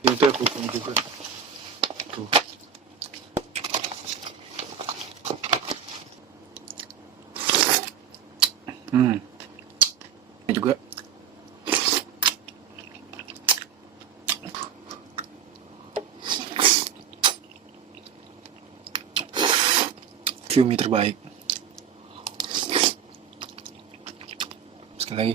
Itu aku pun juga. Tuh. Ini juga. View mie terbaik. Sekali lagi.